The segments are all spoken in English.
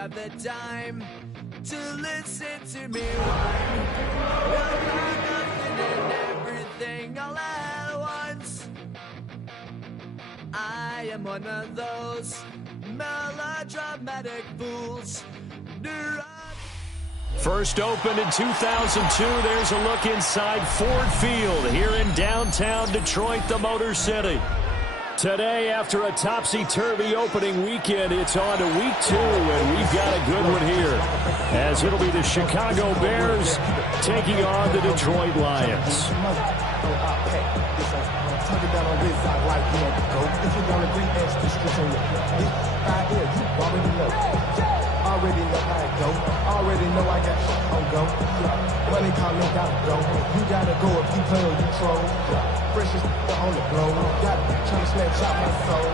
have the time to listen to me whine about nothing and everything all at once. I am one of those melodramatic fools. First opened in 2002. There's a look inside Ford Field here in downtown Detroit, the Motor City. Today, after a topsy-turvy opening weekend, it's on to week 2, and we've got a good one here, as it'll be the Chicago Bears taking on the Detroit Lions. Already know how it go. Already know I got shit on go. Money calling, gotta go. You gotta go if you play or you troll. Freshest on the globe. Got trying to snapshot my soul.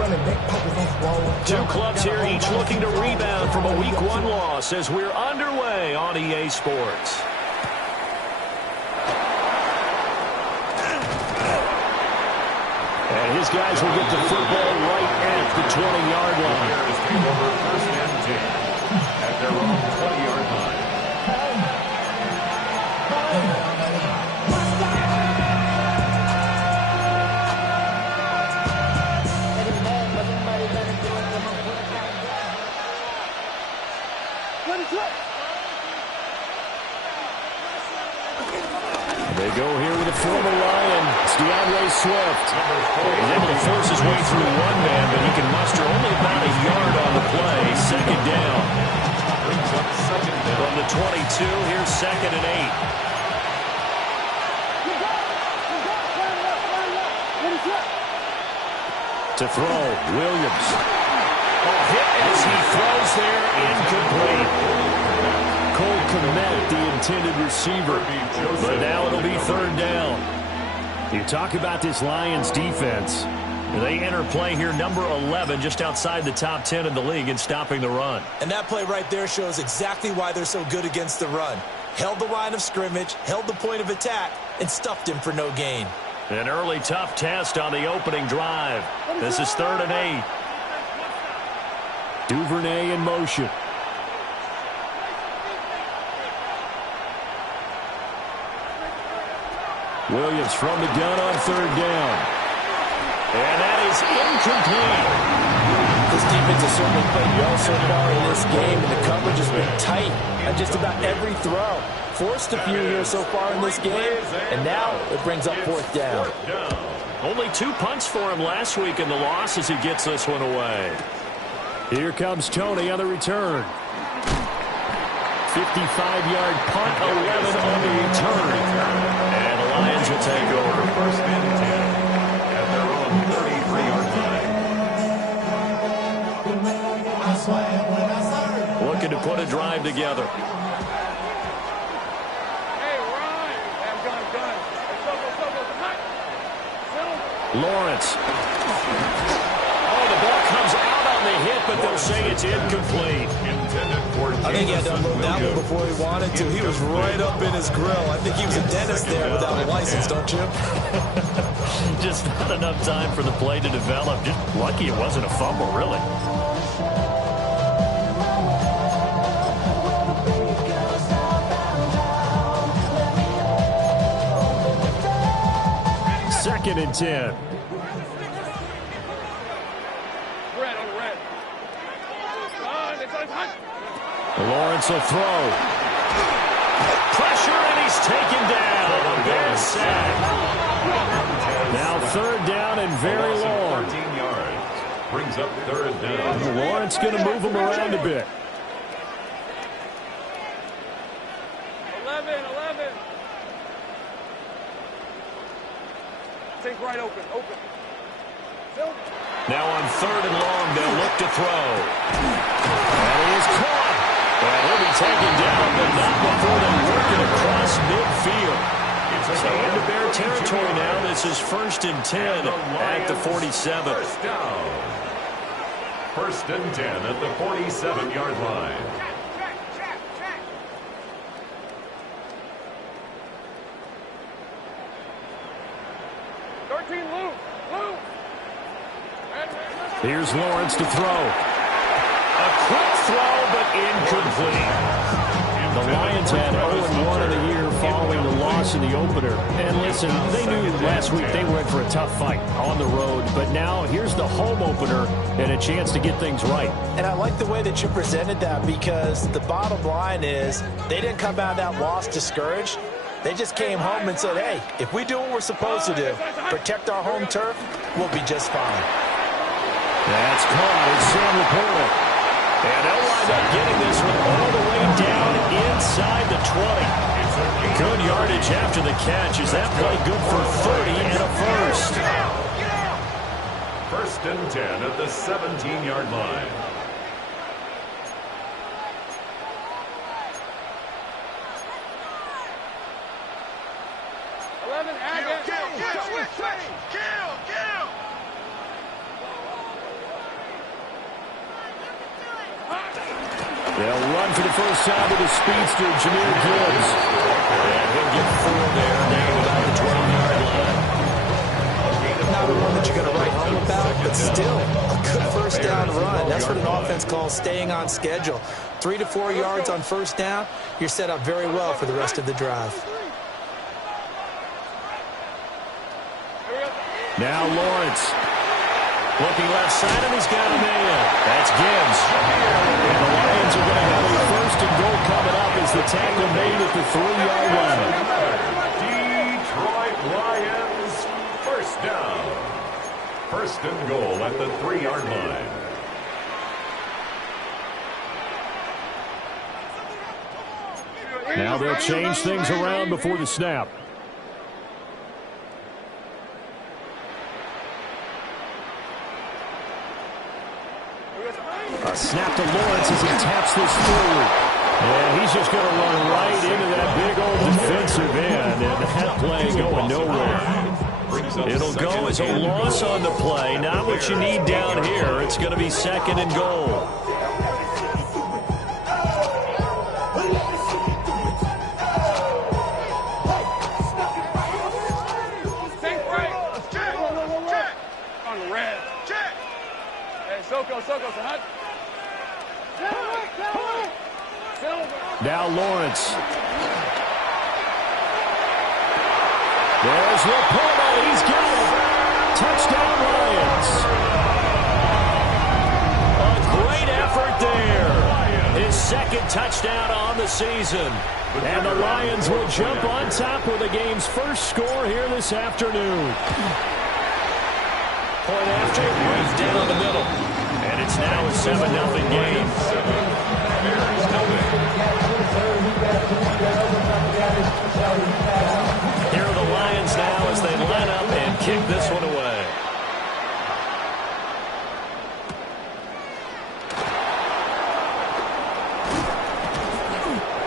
Running back pockets on swole. Two clubs here, each looking to rebound from a Week 1 loss as we're underway on EA Sports. And his guys will get the football right at the 20-yard line. First and 10 at their own 20-yard line. They go here with a former Lion. It's DeAndre Swift. He's able to force his way through one man, but he can muster only about a yard on the play. Second down. From the 22, here's 2nd and 8. To throw, Williams. Hit as he throws there, incomplete. Cole Kmet, the intended receiver. But now it'll be 3rd down. You talk about this Lions defense. They enter play here number 11, just outside the top 10 in the league in stopping the run. And that play right there shows exactly why they're so good against the run. Held the line of scrimmage, held the point of attack, and stuffed him for no gain. An early tough test on the opening drive. This is 3rd and 8. Duvernay in motion. Williams from the gun on 3rd down. And that is incomplete. This defense has certainly played well so far in this game, and the coverage has been tight on just about every throw. Forced a few here so far in this game, and now it brings up 4th down. Only 2 punts for him last week in the loss as he gets this one away. Here comes Tony on the return. 55-yard punt, 11 on the return. And the Lions will take over. First and 10 at their own 33-yard line. Looking to put a drive together. Lawrence. Oh, the ball comes out on the hit, but they'll say it's incomplete. I think he had to unload that one before he wanted to. He was right up in his grill. I think he was a dentist there without a license, don't you? Just not enough time for the play to develop. Just lucky it wasn't a fumble, really. Second and 10. Lawrence will throw. Pressure, and he's taken down. A bad sack. Now 3rd down and very long. 13 yards. Brings up 3rd down. Lawrence going to move him around a bit. 11. Take right open. Now on 3rd and long, they'll look to throw. And he is caught. And he'll be taken down, but not before they work it across midfield. So into Bear territory now. This is 1st and 10 at the 47. First down. 1st and 10 at the 47-yard line. Here's Lawrence to throw. A quick throw, but incomplete. The Lions had 0-1 of the year following the loss in the opener. And listen, they knew last week they went for a tough fight on the road. But now here's the home opener and a chance to get things right. And I like the way that you presented that, because the bottom line is they didn't come out of that loss discouraged. They just came home and said, hey, if we do what we're supposed to do, protect our home turf, we'll be just fine. That's caught. It's Sam Laporta. And they'll wind up getting this one all the way down inside the 20. Good yardage after the catch. Is that play good for 30 and a first? First and 10 at the 17-yard line. They'll run for the first time with the speedster, Jahmyr Gibbs. And he'll get 4 there, now about the 12-yard line. Not one that you're going to write home about, but still a good first down run. That's what an offense calls staying on schedule. 3 to 4 yards on first down, you're set up very well for the rest of the drive. Now Lawrence. Looking left side, and he's got a man. That's Gibbs. And the Lions are going to have a first and goal coming up as the tackle made at the 3-yard line. Detroit Lions, first down. First and goal at the 3-yard line. Now they'll change things around before the snap. A snap to Lawrence as he taps this through. And he's just going to run right into that big old defensive end. And that play going nowhere. It'll go as a loss on the play. Not what you need down here. It's going to be second and goal. Now Lawrence. There's Laporta. He's got it. Touchdown Lions. A great effort there. His second touchdown on the season. And the Lions will jump on top with the game's first score here this afternoon. Point after, right down the middle. And it's now a 7-0 game. Here are the Lions now as they line up and kick this one away.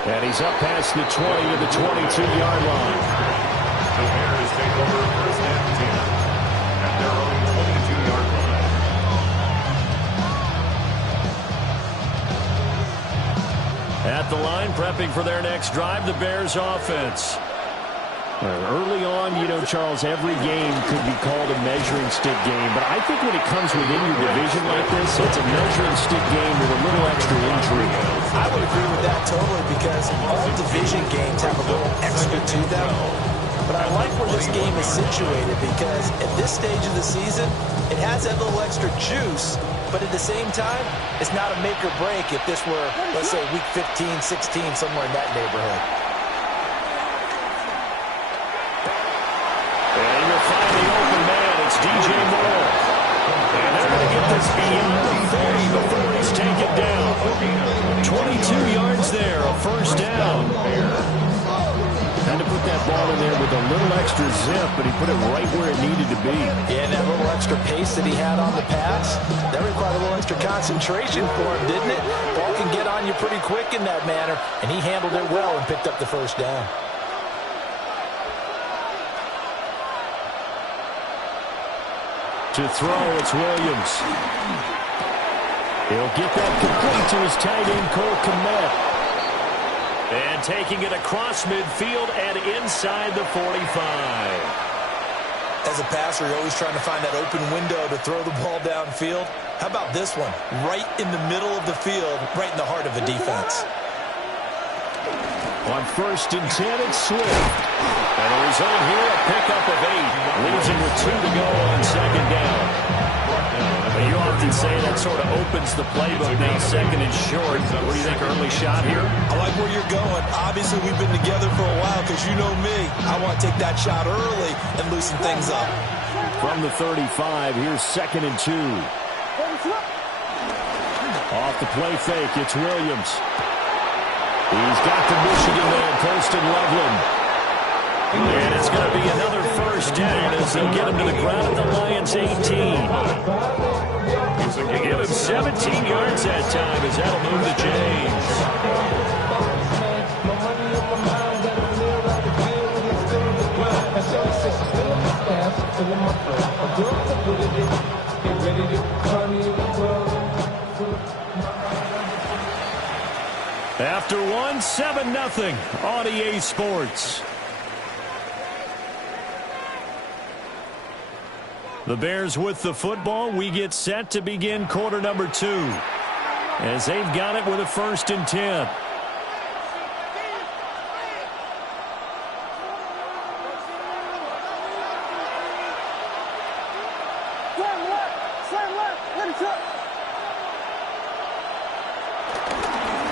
And he's up past the 20 to the 22-yard line. The Bears take over first and 10 at their own 22-yard line. At the line, prepping for their next drive, the Bears offense. Early on, you know, Charles, every game could be called a measuring stick game. But I think when it comes within your division like this, it's a measuring stick game with a little extra intrigue. I would agree with that totally, because all division games have a little extra to them. But I like where this game is situated, because at this stage of the season, it has that little extra juice. But at the same time, it's not a make or break if this were, let's say, week 15, 16, somewhere in that neighborhood. And you'll find the open man. It's DJ Moore. And they're going to get this beyond the 30 before he's taken down. 22 yards there, a first down. Had to put that ball in there with a little extra zip, but he put it right where it needed to be. Yeah, and that little extra pace that he had on the pass, that required a little extra concentration for him, didn't it? Ball can get on you pretty quick in that manner, and he handled it well and picked up the first down. To throw, it's Williams. He'll get that complete to his tight end, Cole Kmet. And taking it across midfield and inside the 45. As a passer, you're always trying to find that open window to throw the ball downfield. How about this one? Right in the middle of the field, right in the heart of a defense. On 1st and 10, it's Swift. And the result here, a pickup of 8. Leaves him with 2 to go on 2nd down. But you often say that sort of opens the playbook now, 2nd and short. What do you think, early shot here? I like where you're going. Obviously, we've been together for a while because you know me. I want to take that shot early and loosen things up. From the 35, here's 2nd and 2. Off the play fake, it's Williams. He's got the Michigan man, Poston Loveland. And it's going to be another 1st down as they'll get him to the ground at the Lions' 18. They give him 17 yards that time as that'll move the chains. After 1, 7-0 on EA Sports. The Bears with the football. We get set to begin quarter number 2 as they've got it with a 1st and 10.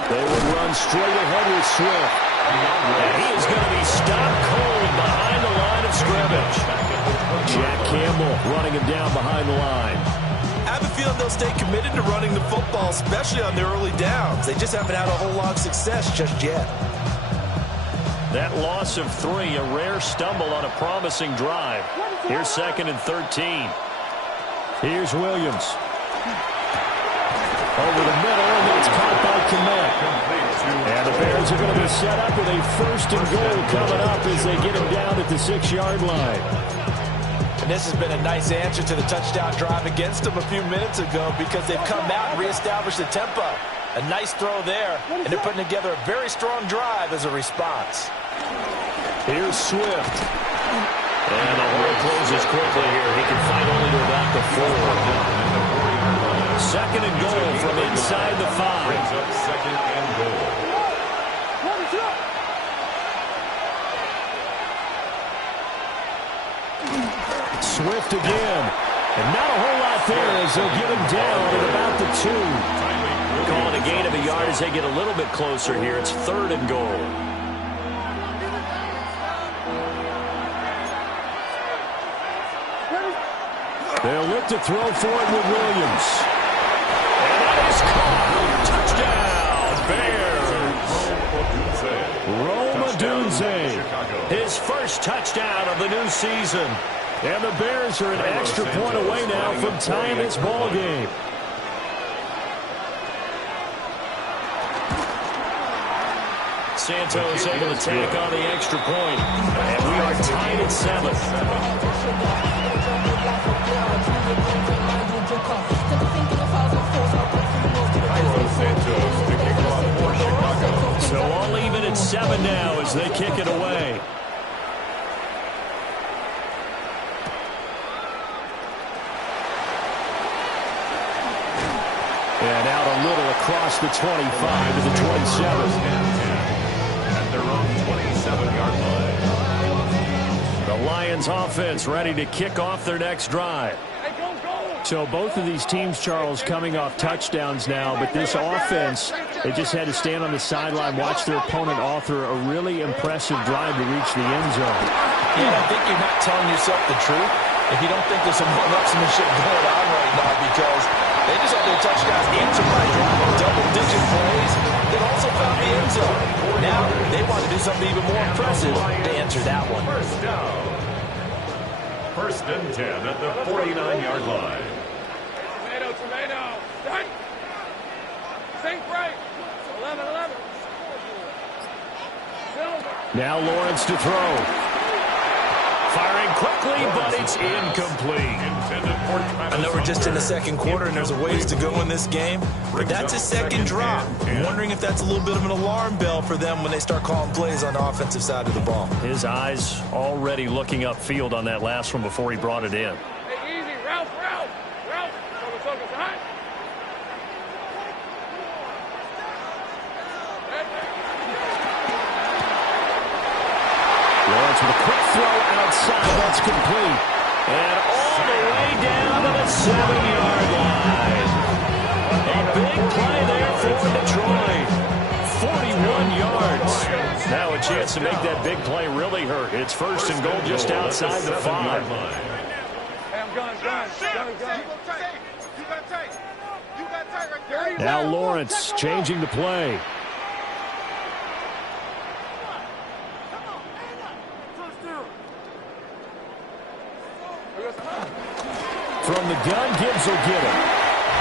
They will run straight ahead with Swift. And he is going to be stopped cold behind the line of scrimmage. Jack Campbell running him down behind the line. I have a feeling they'll stay committed to running the football, especially on their early downs. They just haven't had a whole lot of success just yet. That loss of 3, a rare stumble on a promising drive. Here's 2nd and 13. Here's Williams. Over the middle, and it's caught by Kmet. And the Bears are going to be set up with a 1st and goal coming up as they get him down at the 6-yard line. And this has been a nice answer to the touchdown drive against them a few minutes ago because they've come out and reestablished the tempo. A nice throw there, and they're putting together a very strong drive as a response. Here's Swift. And the hole closes quickly here. He can fight only to about the 4. 2nd and goal from inside the 5. 2nd and goal. Swift again. And not a whole lot there as they'll get him down at about the 2. Calling a gain of a yard as they get a little bit closer here. It's 3rd and goal. They'll look to throw for it with Williams. And that is caught. Bears. Rome Odunze. His first touchdown of the new season. And the Bears are an extra point away now from tying this ball game. Santos able to tack on the extra point. And we are tied at 7. So all even at 7 now as they kick it away. And out a little across the 25 to the 27. At their own 27-yard line. The Lions offense ready to kick off their next drive. So both of these teams, Charles, coming off touchdowns now, but this offense, they just had to stand on the sideline, watch their opponent author a really impressive drive to reach the end zone. Yeah, I think you're not telling yourself the truth if you don't think there's some one-upsmanship going on right now because they just had their touchdowns answered by double-digit plays that also found the end zone. Now they want to do something even more impressive to answer that one. First down. 1st and 10 at the 49-yard line. Tomato. Done. Think right. 11-11. Now Lawrence to throw. Firing quickly, but it's incomplete. I know we're just in the 2nd quarter and there's a ways to go in this game, but that's a 2nd drop. I'm wondering if that's a little bit of an alarm bell for them when they start calling plays on the offensive side of the ball. His eyes already looking upfield on that last one before he brought it in. Hey, easy. Ralph. Focus, behind. throw outside. That's complete. And all the way down to the 7-yard line. A big play there for Detroit. 41 yards. Now a chance to make that big play really hurt. It's first and goal just outside the 5. Now Lawrence changing the play. From the gun, Gibbs will get it.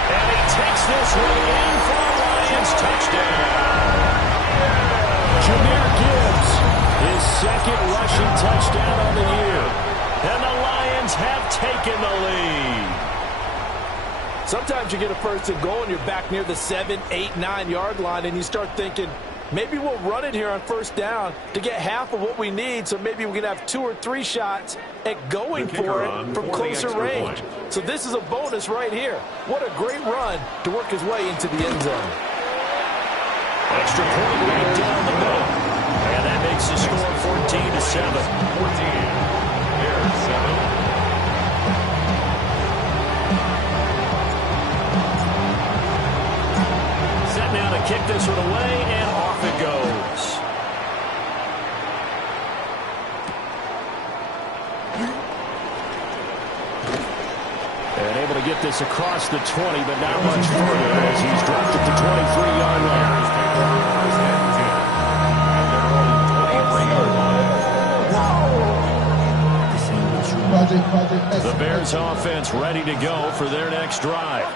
And he takes this one in for a Lions touchdown. Jahmyr Gibbs, his second rushing touchdown on the year. And the Lions have taken the lead. Sometimes you get a first and goal and you're back near the 7, 8, 9-yard line and you start thinking, maybe we'll run it here on first down to get half of what we need, so maybe we can have 2 or 3 shots at going for it from closer range. So this is a bonus right here. What a great run to work his way into the end zone. Extra point right down the middle. And that makes the score 14-7. 14. Bears 7. Set now to kick this one away, and off it goes. And able to get this across the 20, but not much further as he's dropped at the 23-yard line. The Bears offense ready to go for their next drive.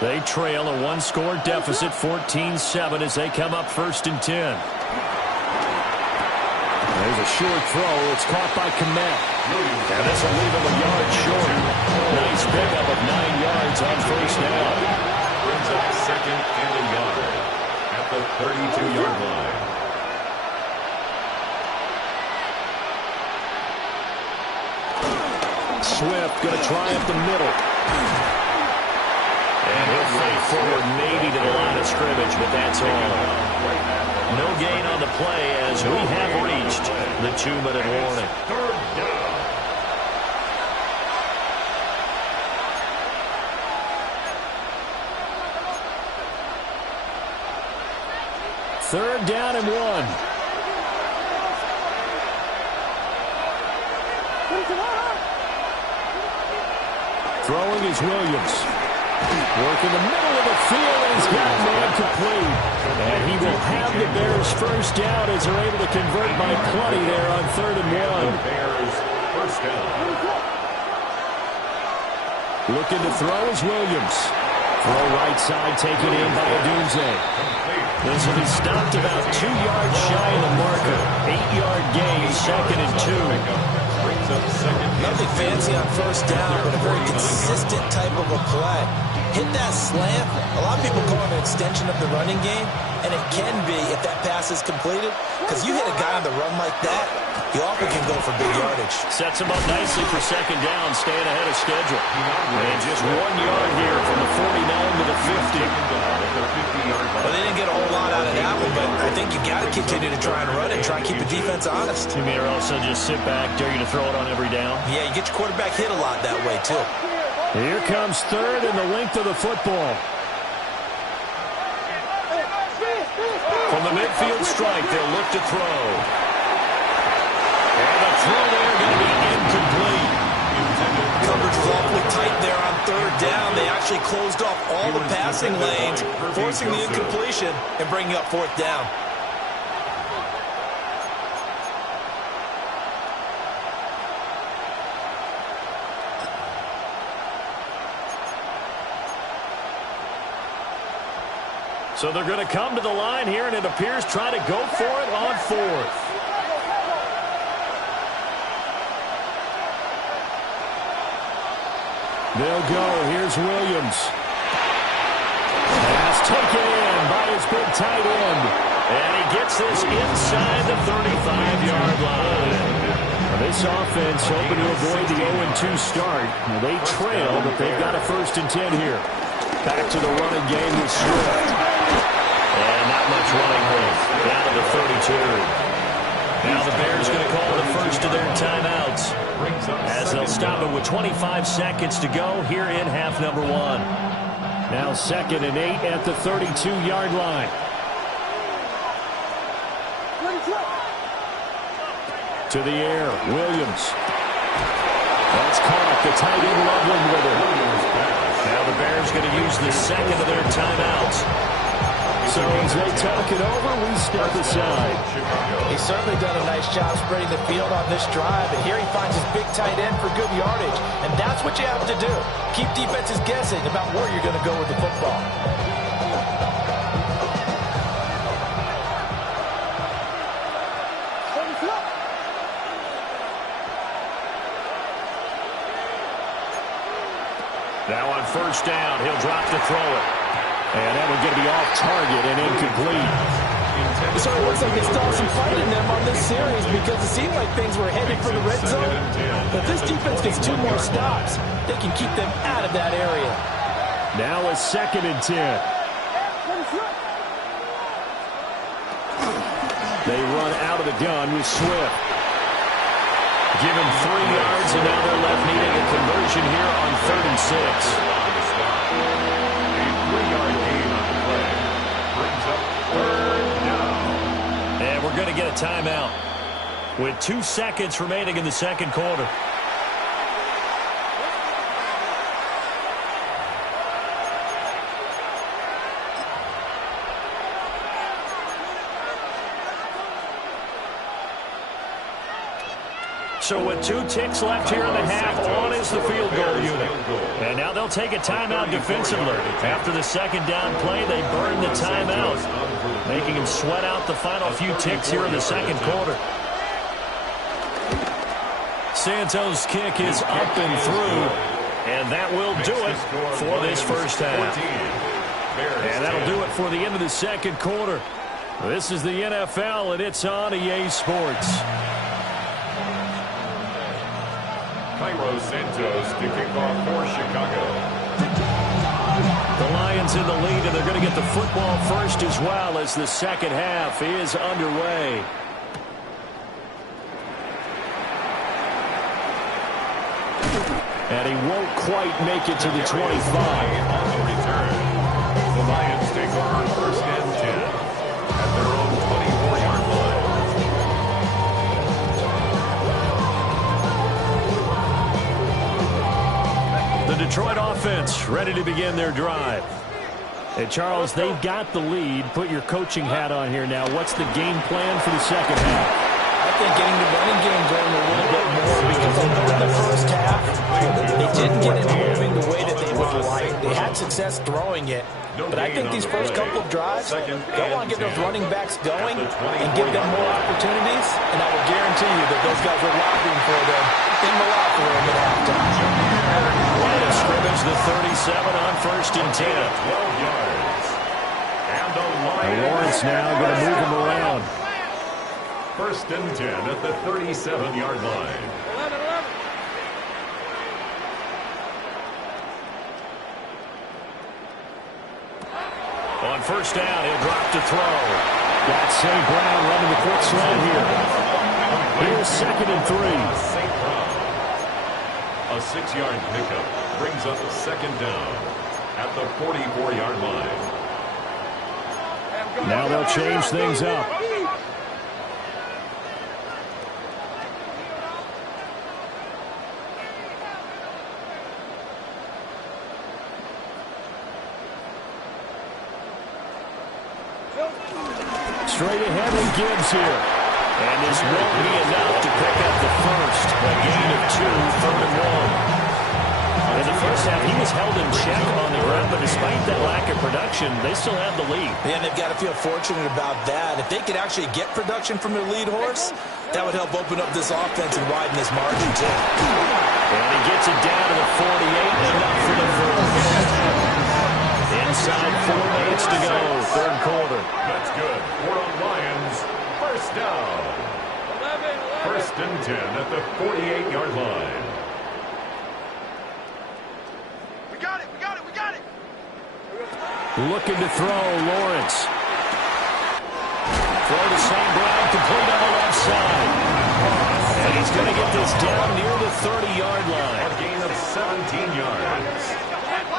They trail a 1-score deficit, 14-7, as they come up first and 10. There's a short throw. It's caught by Komet. And this will leave him a yard short. Nice pickup of 9 yards on first down. Brings up second and a yard at the 32-yard line. Swift going to try up the middle. And he'll fight forward maybe to the line of scrimmage, but that's all. No gain on the play as we have reached the 2-minute warning. Third down. Third down and 1. Throwing is Williams. Work in the middle of the field, and he's got man complete. And he will have the Bears first down as they're able to convert by plenty there on 3rd and 1. Bears first down. Looking to throw is Williams. Throw right side, taken in by Badnewz. This will be stopped about 2 yards shy of the marker. 8-yard gain, 2nd and 2. Nothing fancy on first down, but a very consistent type of a play. Hit that slant. A lot of people call it an extension of the running game, and it can be if that pass is completed, because you hit a guy on the run like that, you often can go for big yardage. Sets him up nicely for second down, staying ahead of schedule. And just 1 yard here from the 49 to the 50. Well, they didn't get a whole lot out of that one, but I think you got to continue to try and run and try and keep the defense honest. You may also just sit back, dare you to throw it on every down. Yeah, you get your quarterback hit a lot that way, too. Here comes 3rd and the length of the football. From the midfield strike, they'll look to throw. And the throw there going to be incomplete. Coverage was awfully tight there on 3rd down. They actually closed off all the passing lanes, forcing the incompletion and bringing up 4th down. So they're going to come to the line here, and it appears trying to go for it on 4th. They'll go. Here's Williams. Pass taken in by his big tight end. And he gets this inside the 35-yard line. Now this offense hoping to avoid the 0-2 start. Now they trail, but they've got a 1st and 10 here. Back to the running game with Swift. And not much running room. Down to the 32. Now the Bears going to call the first of their timeouts as they'll stop it with 25 seconds to go here in half number 1. Now 2nd and 8 at the 32-yard line. To the air, Williams. That's caught. The tight end Loveland with it. Now the Bears going to use the second of their timeouts. So as they talk it over, we step aside. He's certainly done a nice job spreading the field on this drive, and here he finds his big tight end for good yardage. And that's what you have to do. Keep defenses guessing about where you're going to go with the football. Now on first down, he'll drop to throw it. And that one going to be off target and incomplete. So it looks like they still have some fight in them on this series because it seemed like things were headed for the red zone. But this defense gets 2 more stops. They can keep them out of that area. Now a 2nd and 10. They run out of the gun with Swift. Give him 3 yards, and now they're left needing a conversion here on 3rd and 6. And we're going to get a timeout with 2 seconds remaining in the second quarter. So with 2 ticks left here in the half, on is the field goal unit. And now they'll take a timeout defensively. After the second down play, they burn the timeout, making them sweat out the final few ticks here in the second quarter. Santos' kick is up and through, and that will do it for this first half. And that'll do it for the end of the second quarter. This is the NFL, and it's on EA Sports. Cairo Santos to kick off for Chicago. The Lions in the lead, and they're going to get the football first as well as the second half is underway. And he won't quite make it to the 25. On the return, the Lions take over 1st and 10 at their own 24-yard line. The Detroit offense ready to begin their drive. And Charles, they've got the lead. Put your coaching hat on here now. What's the game plan for the second half? I think getting the running game going a little bit more because I know in the first half they didn't get it moving the way that they would like. They had success throwing it. But I think these first couple of drives, they want to get those running backs going and give them more opportunities. And I will guarantee you that those guys are lobbying for them in the locker room at halftime. Line of scrimmage, the 37 on 1st and 10. 12 yards. And Lawrence now going to move him around. 1st and 10 at the 37-yard line. 11. On first down, he'll drop to throw. Got St. Brown running the quick slant here. Here's 2nd and 3. St. Brown. A 6-yard pickup brings up 2nd down at the 44-yard line. Now they'll change things up. Straight ahead with Gibbs here. And this won't be enough to pick up the first. A gain of 2, 3rd and 1. In the first half, he was held in check on the ground, but despite that lack of production, they still have the lead. And they've got to feel fortunate about that. If they could actually get production from their lead horse, that would help open up this offense and widen this margin too. And he gets it down to the 48, enough for the first. Inside 4 minutes to go, 3rd quarter. That's good. For the Lions, first down. 1st and 10 at the 48-yard line. We got it. Looking to throw, Lawrence. Throw to St. Brown, complete on the left side. And he's going to get this down near the 30-yard line. A gain of 17 yards.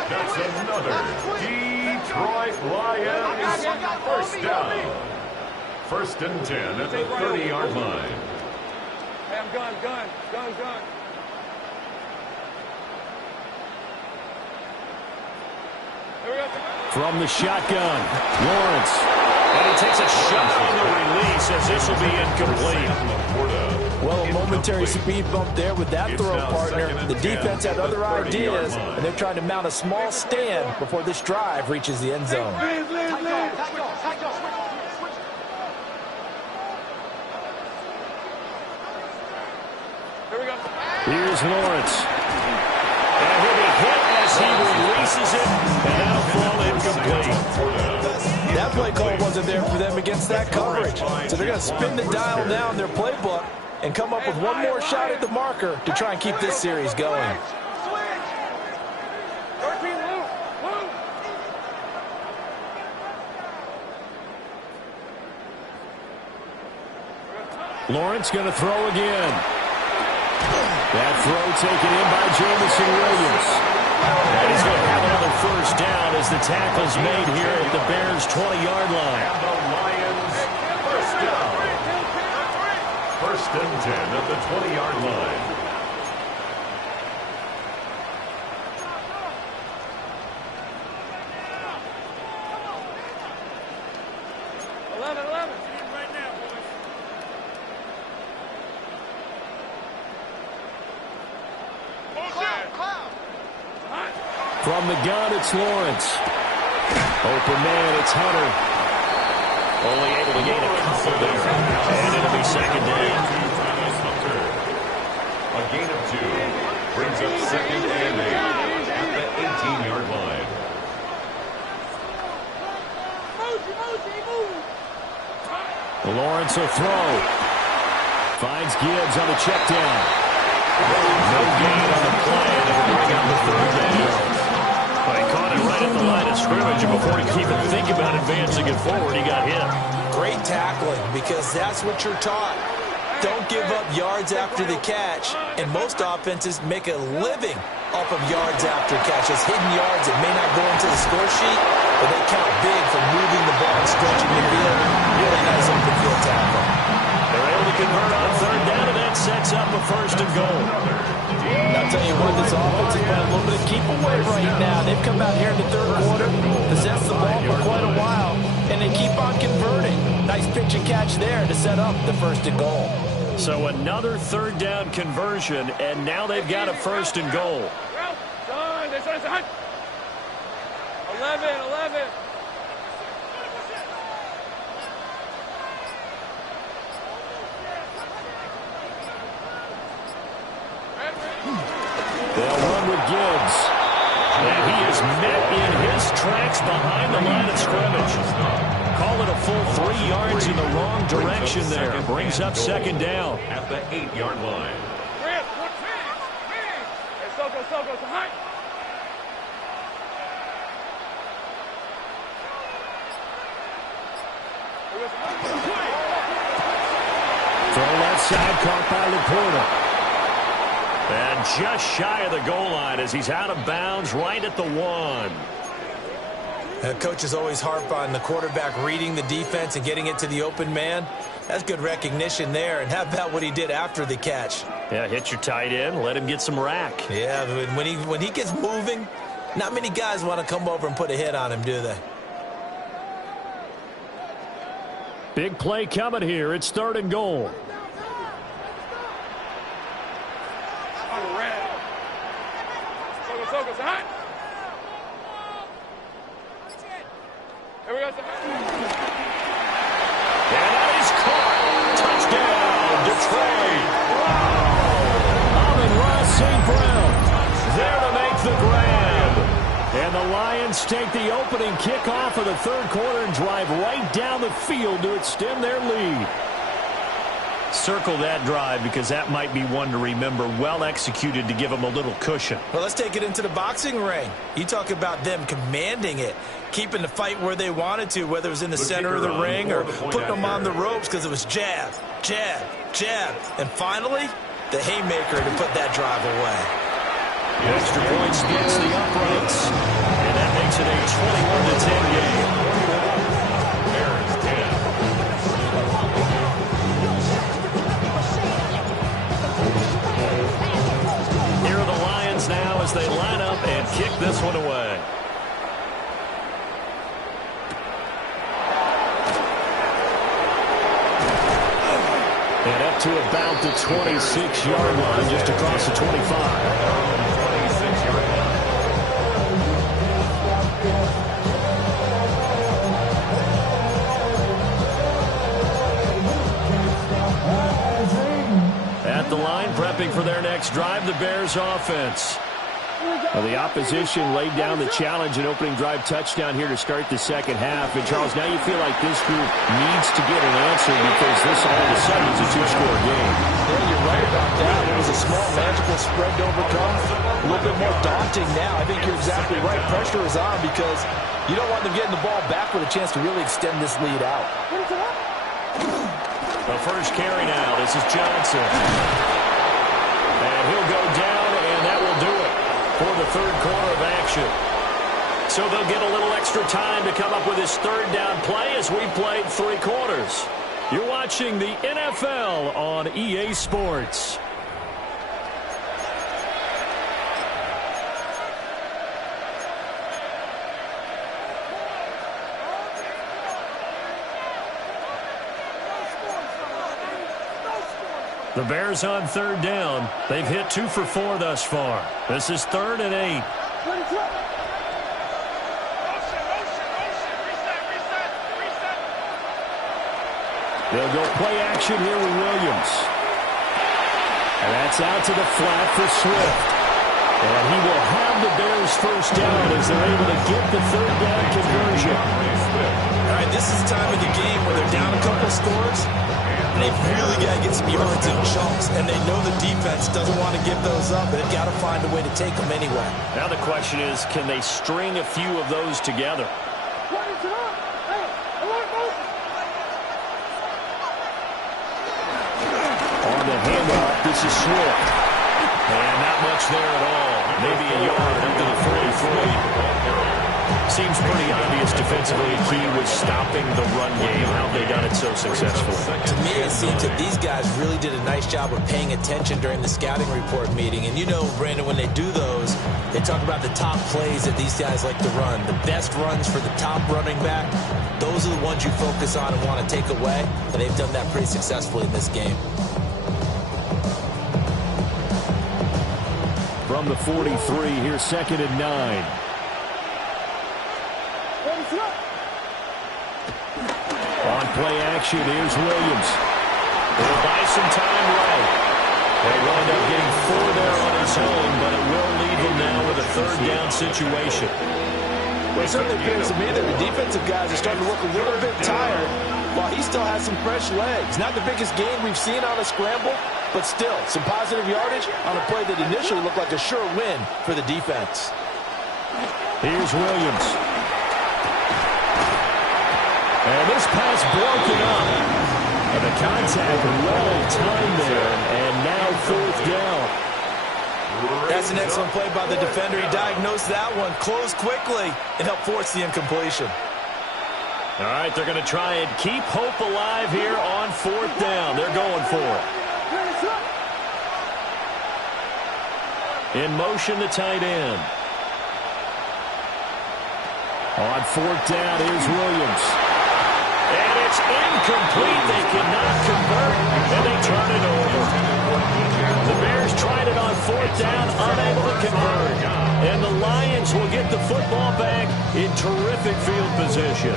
That's another Detroit Lions first down. First and 10 at the 30-yard line. Hey, I'm gun. From the shotgun, Lawrence. And he takes a shot on the release as this will be incomplete. Well, a momentary speed bump there with that throw, partner. The defense had other ideas, and they're trying to mount a small stand before this drive reaches the end zone. Here's Lawrence. And he'll be hit as he releases it, and that'll fall incomplete. That play call wasn't there for them against that coverage. So they're going to spin the dial now in their playbook and come up with one more shot at the marker to try and keep this series going. Lawrence going to throw again. That throw taken in by Jamison Williams. And he's going to have another first down as the tackle's made here at the Bears' 20-yard line. And the Lions first down. First and 10 at the 20-yard line. From the gun, it's Lawrence. Open man, it's Hunter. Only able to gain a couple there. And it'll be second down. A gain of 2 brings up second and 8 at the 18-yard line. Lawrence will throw. Finds Gibbs on the check down. No gain on the play. And it'll bring up the third down. Well, he caught it right at the line of scrimmage, and before he could even think about advancing it forward, he got hit. Great tackling, because that's what you're taught. Don't give up yards after the catch, and most offenses make a living off of yards after catch. Those hidden yards that may not go into the score sheet, but they count big for moving the ball and stretching the field. Really nice open field tackle. They're able to convert on third down, and that sets up a first and goal. I'll tell you what, this offense is playing a little bit of keep away right now. They've come out here in the third quarter, possessed the ball for quite a while, and they keep on converting. Nice pitch and catch there to set up the first and goal. So another third down conversion, and now they've got a first and goal. 11. They'll run with Gibbs. And he is met in his tracks behind the line of scrimmage. Call it a full 3 yards in the wrong direction there. Brings up second down. At the 8-yard line. Throw left side, caught by Laporta. And just shy of the goal line as he's out of bounds right at the 1. Coaches always harp on the quarterback reading the defense and getting it to the open man. That's good recognition there. And how about what he did after the catch? Yeah, hit your tight end, let him get some rack. Yeah, when he gets moving, not many guys want to come over and put a hit on him, do they? Big play coming here. It's third and goal. And that is caught. Touchdown, Detroit. Amon-Ra St. Brown there to make the grab. And the Lions take the opening kickoff of the third quarter and drive right down the field to extend their lead. Circle that drive because that might be one to remember. Well executed to give them a little cushion. Well, let's take it into the boxing ring. You talk about them commanding it, keeping the fight where they wanted to, whether it was in the center of the ring or putting them on the ropes because it was jab, jab, jab, and finally, the haymaker to put that drive away. The extra point splits the uprights, and that makes it a 21-10 game. Bears 10. Here are the Lions now as they line up and kick this one away. And up to about the 26-yard line, just across the 25. 26-yard line. At the line, prepping for their next drive, the Bears offense. Well, the opposition laid down the challenge and opening drive touchdown here to start the second half. And, Charles, now you feel like this group needs to get an answer because this all of a sudden is a two-score game. Yeah, you're right about that. It was a small, magical spread to overcome. A little bit more daunting now. I think you're exactly right. Pressure is on because you don't want them getting the ball back with a chance to really extend this lead out. The first carry now. This is Johnson. And he'll go down, and that will do it for the third quarter of action. So they'll get a little extra time to come up with his third down play as we played 3 quarters. You're watching the NFL on EA Sports. The Bears on third down. They've hit 2 for 4 thus far. This is 3rd and 8. They'll go play action here with Williams. And that's out to the flat for Swift. And he will have the Bears first down as they're able to get the third down conversion. All right, this is the time of the game where they're down a couple scores. And they've really got to get some yards in chunks. And they know the defense doesn't want to give those up. But they've got to find a way to take them anyway. Now the question is, can they string a few of those together? On the handoff, this is Swift. And not much there at all. Maybe a yard up to the 43. Seems pretty obvious defensively he was stopping the run game, how they got it so successful. To me, it seems that these guys really did a nice job of paying attention during the scouting report meeting. And you know, Brandon, when they do those, they talk about the top plays that these guys like to run. The best runs for the top running back, those are the ones you focus on and want to take away. And they've done that pretty successfully in this game. From the 43, here's 2nd and 9. On play action, here's Williams. He'll buy some time right. They wound up getting 4 there on his own, but it will leave him now with a third down situation. Well, it certainly appears to me that the defensive guys are starting to look a little bit tired while he still has some fresh legs. Not the biggest gain we've seen on a scramble, but still some positive yardage on a play that initially looked like a sure win for the defense. Here's Williams. And this pass broken up. And the contact well timed there. And now 4th down. That's an excellent play by the defender. He diagnosed that one, closed quickly, and helped force the incompletion. All right, they're going to try and keep hope alive here on 4th down. They're going for it. In motion, the tight end. On 4th down, here's Williams. And it's incomplete. They cannot convert, and they turn it over. The Bears tried it on 4th down, unable to convert. And the Lions will get the football back in terrific field position.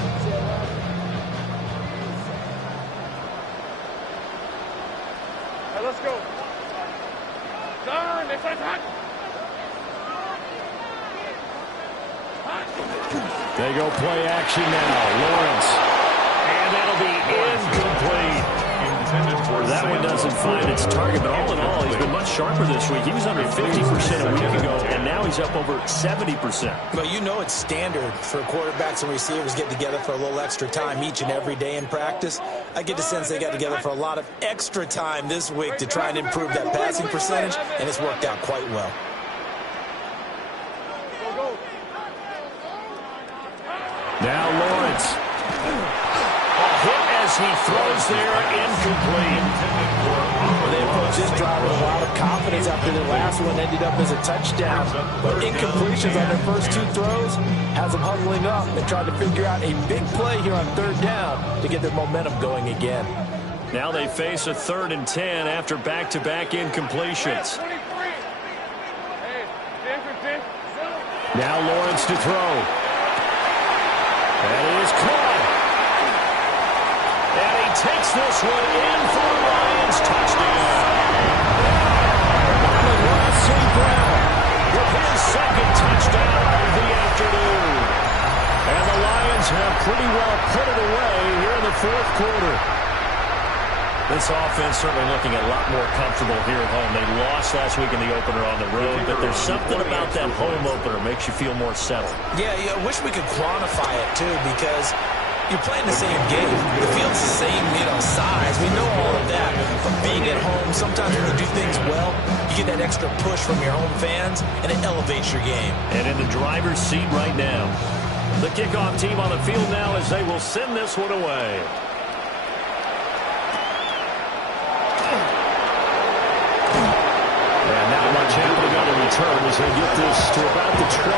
Hey, let's go. Turn, it's hot. They go play action now. Lawrence. And that'll be incomplete. That one doesn't find its target, but all in all, he's been much sharper this week. He was under 50% a week ago, and now he's up over 70%. Well, you know it's standard for quarterbacks and receivers get together for a little extra time each and every day in practice. I get the sense they got together for a lot of extra time this week to try and improve that passing percentage, and it's worked out quite well. Now Lawrence. Hit as he throws there, incomplete. Well, they approached this drive with a lot of confidence after their last one ended up as a touchdown. But incompletions on their first two throws has them huddling up and trying to figure out a big play here on third down to get their momentum going again. Now they face a 3rd and 10 after back-to-back incompletions. Now Lawrence to throw. That is caught. And he takes this one in for the Lions. Touchdown. Amon-Ra St. Brown with his second touchdown of the afternoon. And the Lions have pretty well put it away here in the fourth quarter. This offense certainly looking a lot more comfortable here at home. They lost last week in the opener on the road, but there's something about that home opener makes you feel more settled. Yeah, I wish we could quantify it, too, because you're playing the same game. The field's the same, size. We know all of that. But being at home, sometimes when you do things well, you get that extra push from your home fans, and it elevates your game. And in the driver's seat right now, the kickoff team on the field now as they will send this one away. And not much happening on the return as they get this to about the 23.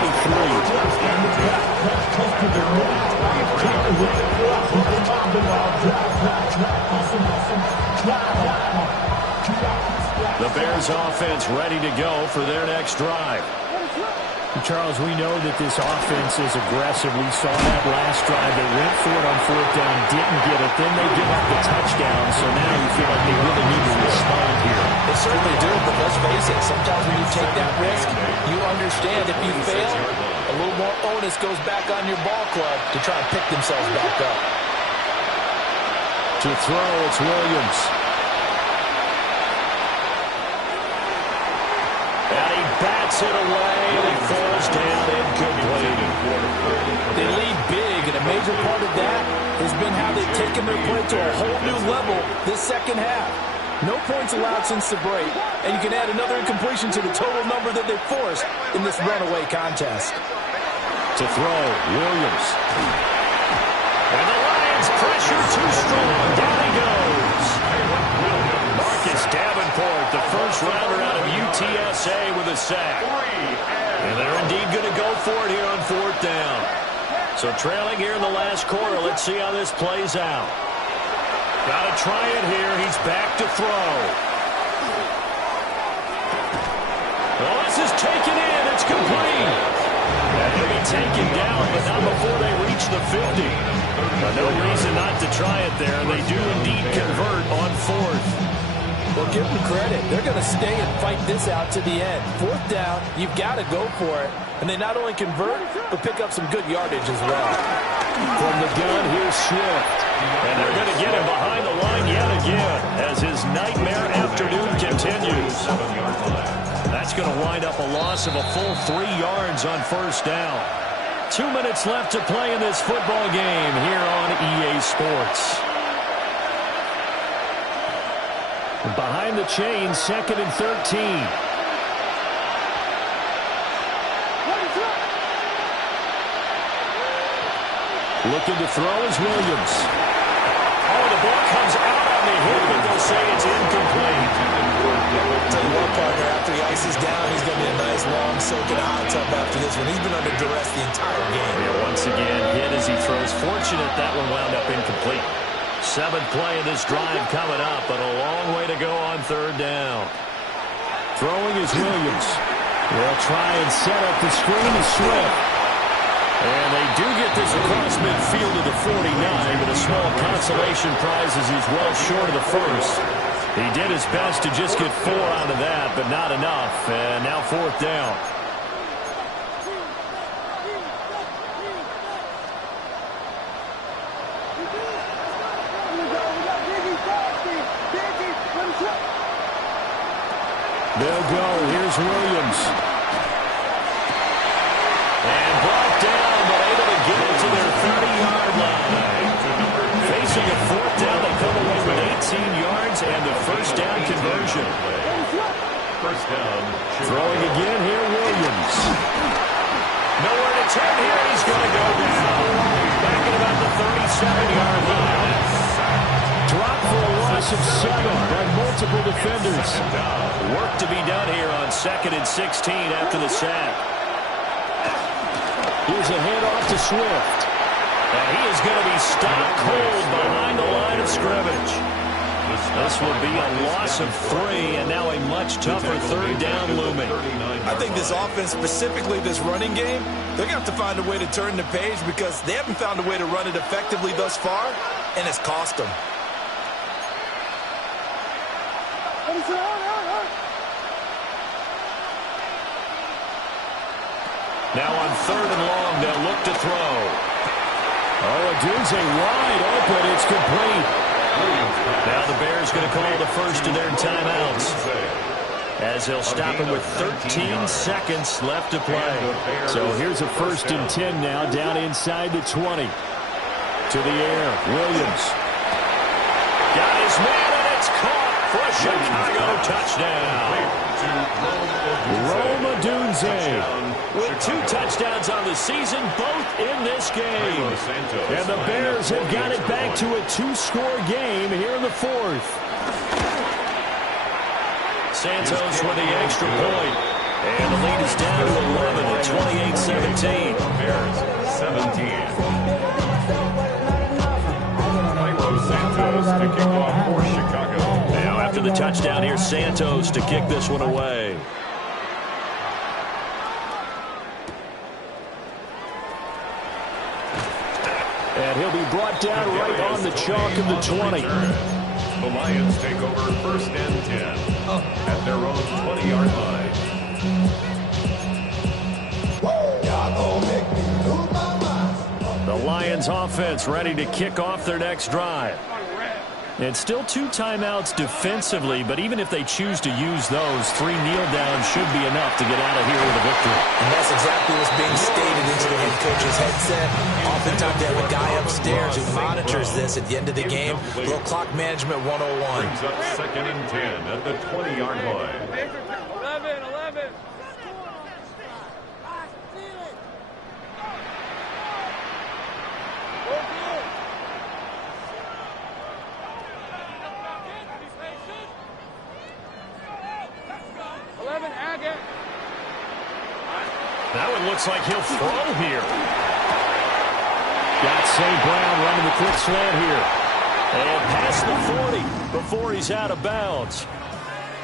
The Bears offense ready to go for their next drive. Charles, we know that this offense is aggressive. We saw that last drive. They went for it on fourth down, didn't get it. Then they give up the touchdown. So now you feel like they really need to respond here. They certainly do, but let's face it. Sometimes when you take that risk, you understand if you fail, a little more onus goes back on your ball club to try and pick themselves back up. To throw, it's Williams. And he bats it away, and he falls down incomplete. They lead big, and a major part of that has been how they've taken their play to a whole new level this second half. No points allowed since the break, and you can add another incompletion to the total number that they forced in this runaway contest. To throw, Williams. And the Lions pressure too strong. Down he goes. Marcus Davenport, the first rounder out of UTSA with a sack. And they're indeed going to go for it here on fourth down. So trailing here in the last quarter, let's see how this plays out. Got to try it here. He's back to throw. Well, this is taken in. It's complete. And he'll be taken down, but not before they reach the 50. No reason not to try it there. They do indeed convert on fourth. Well, give them credit. They're going to stay and fight this out to the end. Fourth down, you've got to go for it. And they not only convert, but pick up some good yardage as well. From the gun, here's Swift. And they're going to get him behind the line yet again as his nightmare afternoon continues. That's going to wind up a loss of a full 3 yards on first down. 2 minutes left to play in this football game here on EA Sports. Behind the chain, 2nd and 13. Looking to throw is Williams. Oh, the ball comes out on the hit, but they'll say it's incomplete. Tell you what, partner, after he ices down, he's going to be a nice, long soak in a hot tub after this one. He's been under duress the entire game. Yeah, once again, hit as he throws. Fortunate that one wound up incomplete. 7th play of this drive coming up, but a long way to go on third down. Throwing is Williams. They'll try and set up the screen to Swift. And they do get this across midfield to the 49, but a small consolation prize as he's well short of the first. He did his best to just get 4 out of that, but not enough. And now fourth down. They'll go. Here's Williams. And brought down, but able to get it to their 30-yard line. Facing a fourth down, they come away with 18 yards and the first down conversion. First down. Throwing again here, Williams. Nowhere to turn here. He's going to go down. Back at about the 37-yard line. Drop for a loss of 7 by multiple defenders. Work to be done here on 2nd and 16 after the sack. Here's a handoff to Swift. And he is going to be stopped cold behind the line of scrimmage. This will be a loss of 3, and now a much tougher third down looming. I think this offense, specifically this running game, they're going to have to find a way to turn the page because they haven't found a way to run it effectively thus far, and it's cost them. Now on 3rd and long, they'll look to throw. Badnewz wide open. It's complete. Now the Bears going to call the first of their timeouts as they'll stop him with 13 seconds left to play. So here's a 1st and 10 now down inside the 20. To the air, Williams. Got his man, and it's caught for a Chicago touchdown. Badnewz with 2 touchdowns on the season, both in this game. And the Bears have got it back to a 2-score game here in the 4th. Santos with the extra point. And the lead is down to 11 at 28-17. Bears 17. Santos to kick off for Chicago. Now after the touchdown, here's Santos to kick this one away. And he'll be brought down right on the chalk of the 20. The Lions take over 1st and 10 at their own 20-yard line. The Lions offense ready to kick off their next drive. And still 2 timeouts defensively, but even if they choose to use those, 3 kneel downs should be enough to get out of here with a victory. And that's exactly what's being stated into the head coach's headset. Oftentimes they have a guy upstairs who monitors this at the end of the game. A little clock management 101. Brings up 2nd and 10 at the 20-yard line. 11. That one looks like he'll throw here. Got St. Brown running the quick slant here. And past the 40 before he's out of bounds.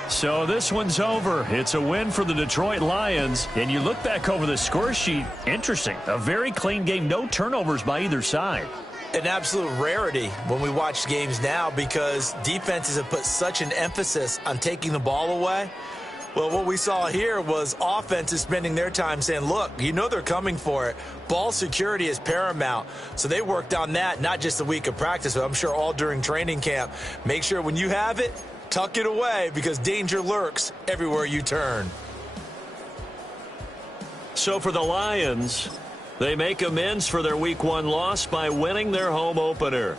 So this one's over. It's a win for the Detroit Lions. And you look back over the score sheet, interesting. A very clean game, no turnovers by either side. An absolute rarity when we watch games now because defenses have put such an emphasis on taking the ball away. Well, what we saw here was offenses spending their time saying, look, you know they're coming for it. Ball security is paramount. So they worked on that, not just a week of practice, but I'm sure all during training camp. Make sure when you have it, tuck it away because danger lurks everywhere you turn. So for the Lions, they make amends for their Week 1 loss by winning their home opener.